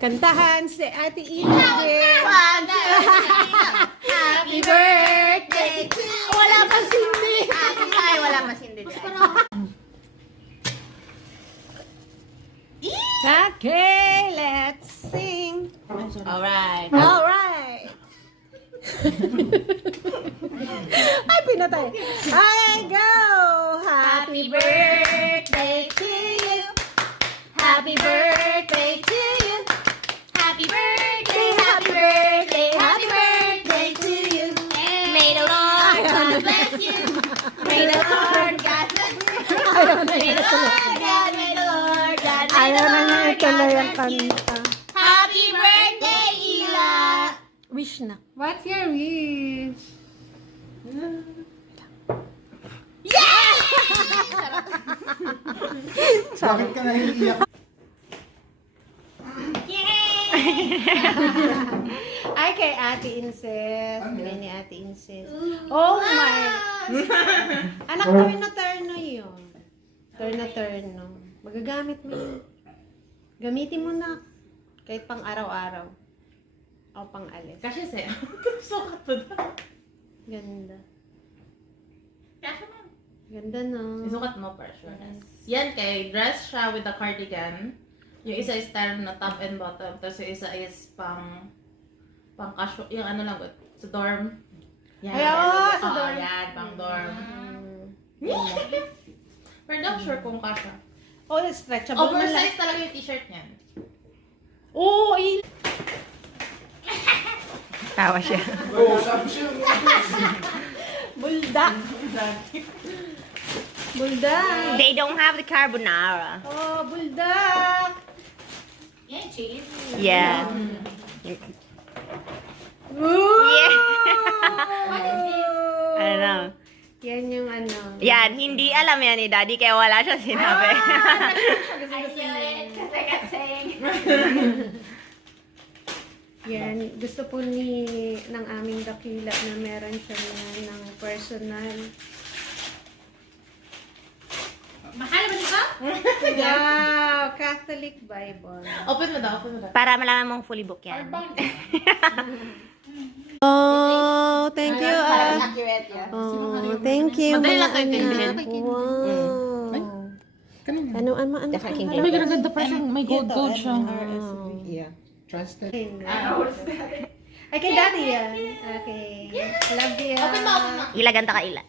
Kantahan si Ate Ina. Happy birthday to you. Wala pa sindi. Ay, wala pa sindi. Okay, let's sing. Alright. Alright. Ay, pinatay. Ay, go. Happy birthday to you. Happy birthday to you. Happy birthday, happy birthday, happy birthday to you. May the Lord God bless you. May the Lord God bless you. Ayaw na May the Lord God, may the Lord God, may Ayaw the na niya Lord God ituloy ang bless you. kanta. Happy birthday, Ila. Wish na. What's your wish? Bakit ka nahihiyak? Ay, kay Ate Inces. Bigay ni Ate Inces. Oh my. Anak, turno yun. Turno. Magagamit mo yun. Gamitin mo na. Kahit pang araw-araw. O pang alis. Kasi sa'yo. Sukat po na. Ganda. Kasi man. Ganda no. Isukat mo for sure. Yan kay dress siya with the cardigan. Yung isa is style na top and bottom. Tapos yung isa is pang casual. Yung ano lang, sa dorm. Yan. Ay, oo, sa dorm. Yan, pang dorm. Pero daw sure kung kasha. Oh, stretchable man lang. Oversize talaga yung t-shirt niyan. Oo, ay. Tawa siya. Oo, sabi siya. Buldak. Buldak. They don't have the carbonara. Oh, buldak. Yan, cheese. Yeah. Ooh! Yeah. What is this? I don't know. Yan yung ano. Yan, hindi alam yan ni Daddy kaya wala siya sinabi. I feel it. Kasi I can't sing. Yan, gusto po ng aming dakila na meron siya ng personal. Mahal ba nito? Wow, Catholic Bible. Open mo daw. Para malaman mong fully book yan. Oh, thank you. accurate yan. Oh, thank you. Madali lang mga tayo tindihin. anak. Wow. Ano? May ganda pa siyang may gold siya. Yeah. Trusted. Ay, kay Daddy yan. Okay. Love you. Open mo. Ilaganta ka ila.